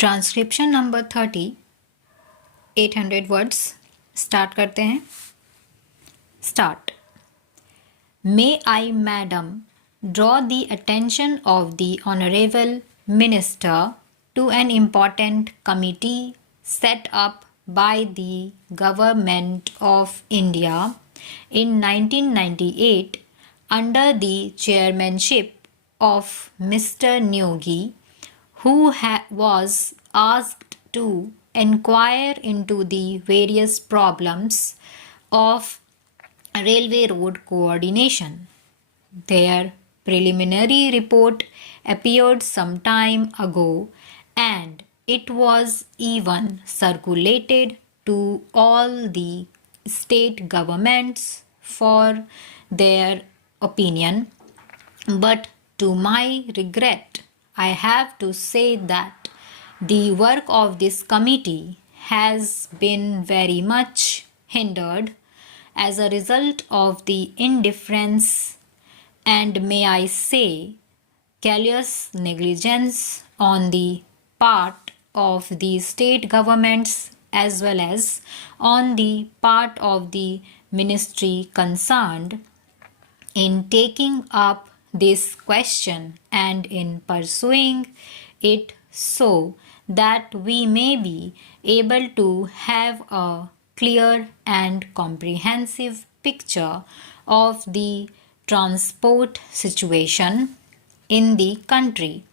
Transcription number 30 800 words start करते हैं. Start. May I, Madam, draw the attention of the Honorable Minister to an important committee set up by the Government of India in 1998 under the chairmanship of Mr. Nyogi, who was asked to inquire into the various problems of railway road coordination. Their preliminary report appeared some time ago and it was even circulated to all the state governments for their opinion. But to my regret, I have to say that the work of this committee has been very much hindered as a result of the indifference and, may I say, callous negligence on the part of the state governments as well as on the part of the ministry concerned in taking up this question and in pursuing it so that we may be able to have a clear and comprehensive picture of the transport situation in the country.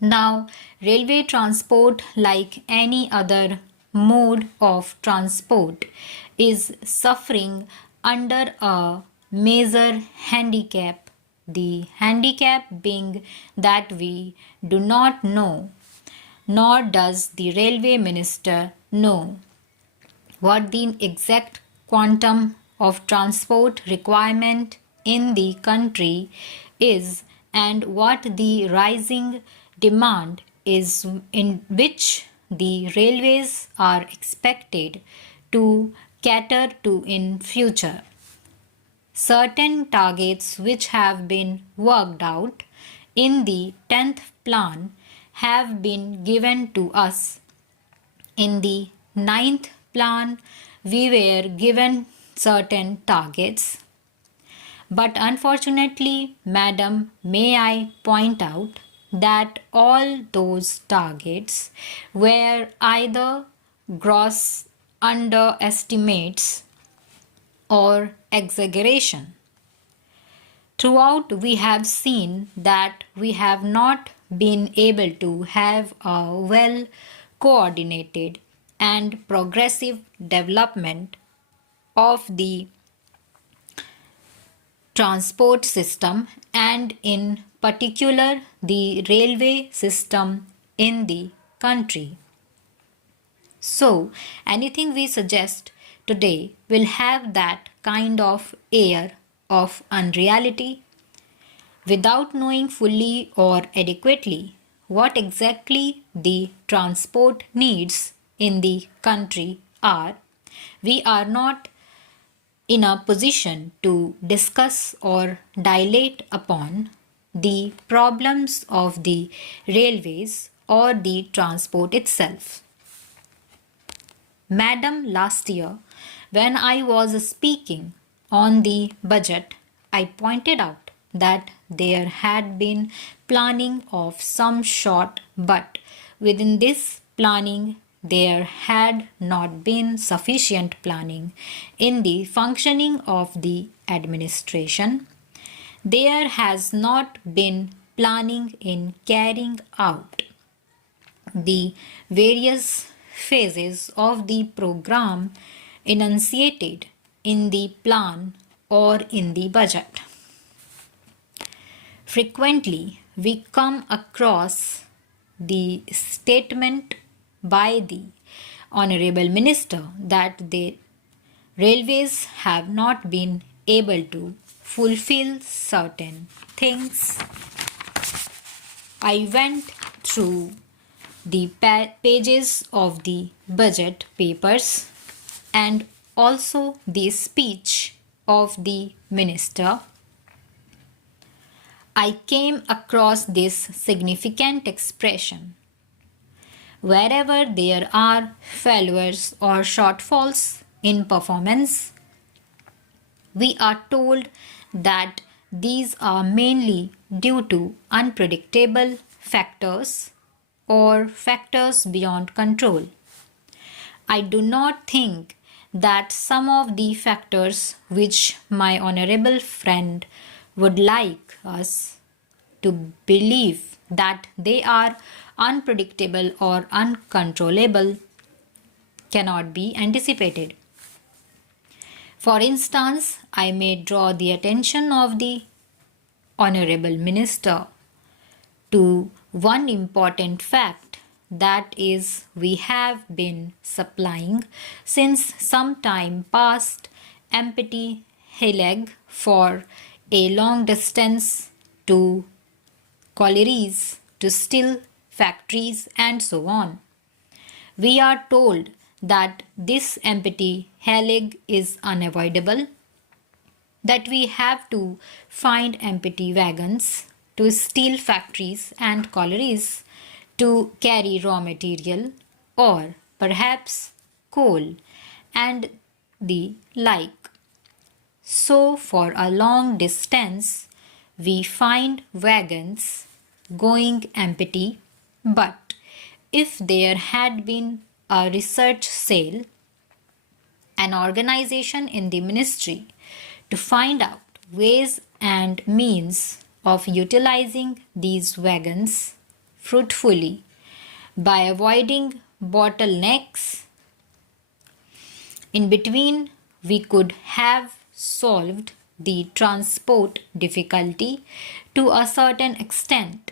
Now, railway transport, like any other mode of transport, is suffering under a major handicap. The handicap being that we do not know, nor does the railway minister know, what the exact quantum of transport requirement in the country is and what the rising demand is in which the railways are expected to cater to in future. Certain targets which have been worked out in the 10th plan have been given to us. In the 9th plan, we were given certain targets. But unfortunately, Madam, may I point out that all those targets were either gross underestimates or exaggeration. Throughout, we have seen that we have not been able to have a well coordinated and progressive development of the transport system and in particular the railway system in the country. So, anything we suggest today will have that kind of air of unreality. Without knowing fully or adequately what exactly the transport needs in the country are, we are not in a position to discuss or dilate upon the problems of the railways or the transport itself. Madam, last year, when I was speaking on the budget, I pointed out that there had been planning of some sort, but within this planning, there had not been sufficient planning in the functioning of the administration. There has not been planning in carrying out the various phases of the program enunciated in the plan or in the budget. Frequently, we come across the statement by the Honorable Minister that the railways have not been able to fulfill certain things. I went through the pages of the budget papers and also the speech of the minister. I came across this significant expression: wherever there are failures or shortfalls in performance, we are told that these are mainly due to unpredictable factors or factors beyond control. I do not think that some of the factors which my honorable friend would like us to believe that they are unpredictable or uncontrollable cannot be anticipated. For instance, I may draw the attention of the Honorable Minister to one important fact, that is, we have been supplying since some time past empty hilage for a long distance to collieries, to steel factories, and so on. We are told that this empty hilage is unavoidable, that we have to find empty wagons to steel factories and collieries to carry raw material or perhaps coal and the like. So, for a long distance, we find wagons going empty, but if there had been a research sale, an organization in the ministry to find out ways and means of utilizing these wagons fruitfully by avoiding bottlenecks in between, we could have solved the transport difficulty to a certain extent.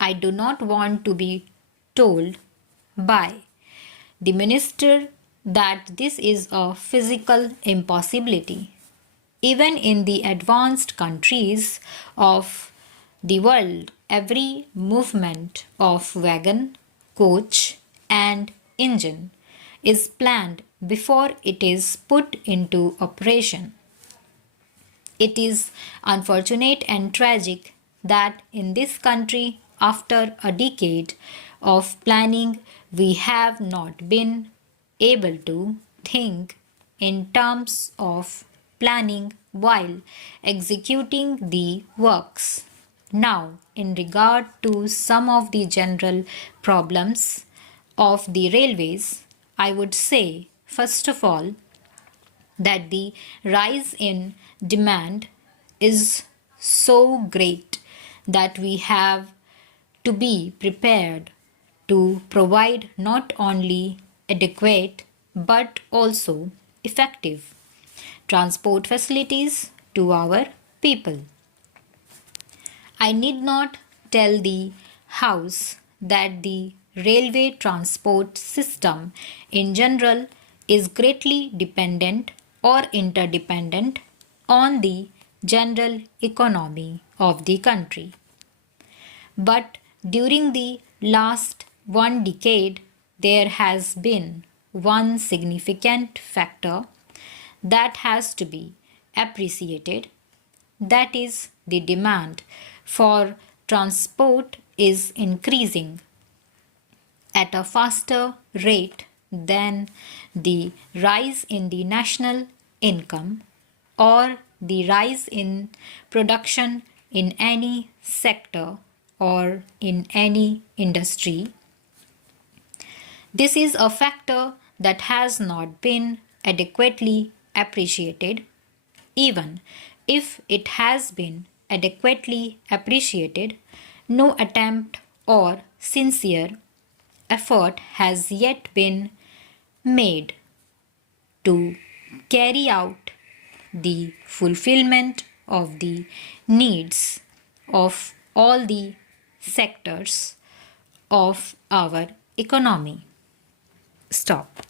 I do not want to be told by the minister that this is a physical impossibility. Even in the advanced countries of the world, every movement of wagon, coach, and engine is planned before it is put into operation. It is unfortunate and tragic that in this country, after a decade of planning, we have not been able to think in terms of planning while executing the works. Now, in regard to some of the general problems of the railways, I would say, first of all, that the rise in demand is so great that we have to be prepared to provide not only adequate but also effective transport facilities to our people. I need not tell the House that the railway transport system in general is greatly dependent or interdependent on the general economy of the country. But during the last one decade, there has been one significant factor that has to be appreciated, that is, the demand for transport is increasing at a faster rate than the rise in the national income or the rise in production in any sector or in any industry. This is a factor that has not been adequately appreciated. Even if it has been adequately appreciated, no attempt or sincere effort has yet been made to carry out the fulfillment of the needs of all the sectors of our economy. Stop.